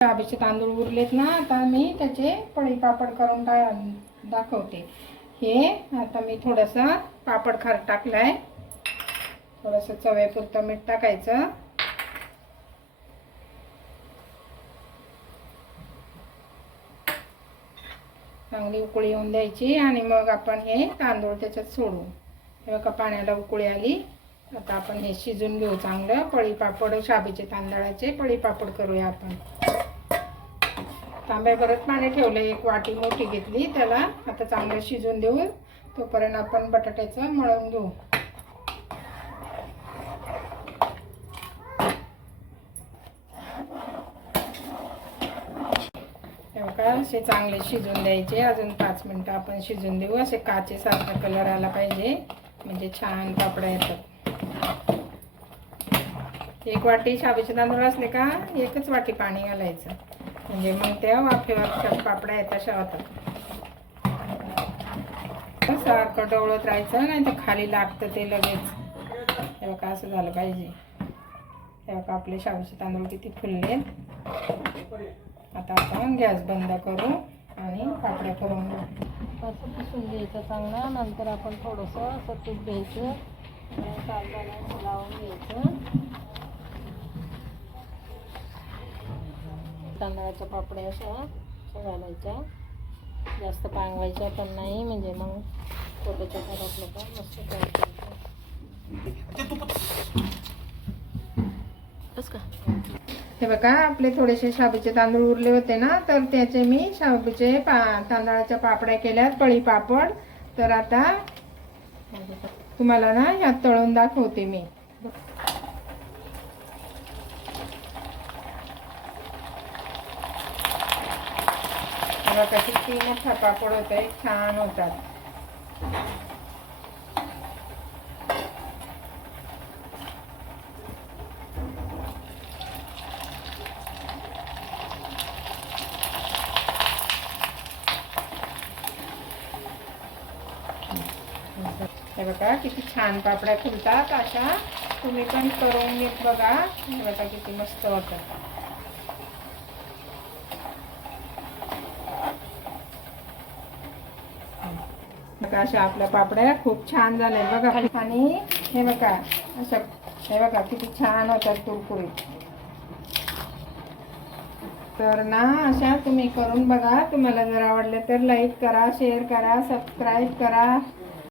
शाबूचे तांदूळ उरलेत ना, आता मी त्याचे पळी पापड करून दाखवते. हे आता मी थोडंसं पापड खार टाकलाय, थोडंसं चवीपुरतं मीठ टाकायचं. चांगली उकळी येऊन द्यायची आणि मग आपण हे तांदूळ त्याच्यात सोडू. हे बघा पाण्याला उकळी आली. आता आपण हे शिजून घेऊ चांगलं. पळी पापड शाबूचे तांदळाचे पळी पापड करूया आपण. तांब्याभरात पाणी ठेवलं, एक वाटी मोठी घेतली, त्याला आता चांगलं शिजून देऊ. तोपर्यंत आपण बटाट्याचं मळून घेऊ. बघा असे चांगले शिजून द्यायचे. अजून 5 मिनिटं आपण शिजून देऊ. असे काचेसारखा कलर आला पाहिजे, म्हणजे छान पापड्या येतात. 1 वाटी शाबूचे तांदूळ असले का 1च वाटी पाणी घालायचं, म्हणजे मग त्या वाफेवर पापड्या येतात होतात. सारखं डवळत राहायचं, नाही तर खाली लागतं ते लगेच. हे बघा असं झालं पाहिजे. हे बघा आपले शाबूचे तांदूळ किती फुलले. आता आपण गॅस बंद करू आणि पापड्या करून घेऊ. असं पुसून घ्यायचं चांगला. नंतर आपण थोडंसं असं तूप घ्यायचं, कांदा लावून घ्यायचं. तांदळाच्या पापड्या अशा घालायच्या, जास्त पांगवायच्या पण नाही, म्हणजे मग छोट्या घरातलं का मस्त का. हे बघा आपले थोडेसे शाबूचे तांदूळ उरले होते ना, तर त्याचे मी शाबूचे तांदळाच्या पापड्या केल्यात, पळी पापड. तर आता तुम्हाला ना ह्यात तळून दाखवते मी. बघा किती मोठा पापड होत आहे, छान होतात. हे बघा किती छान पापड्या फुलतात. अशा तुम्ही पण करून घेत बघा. हे बघा किती मस्त होतात. बघा अशा आपल्या पापड्या खूप छान झाल्या बघा. आणि हे बघा असं, हे बघा किती छान होतात कुरकुरीत. तर ना अशा तुम्ही करून बघा. तुम्हाला जर आवडलं तर लाईक करा, शेअर करा, सबस्क्राईब करा.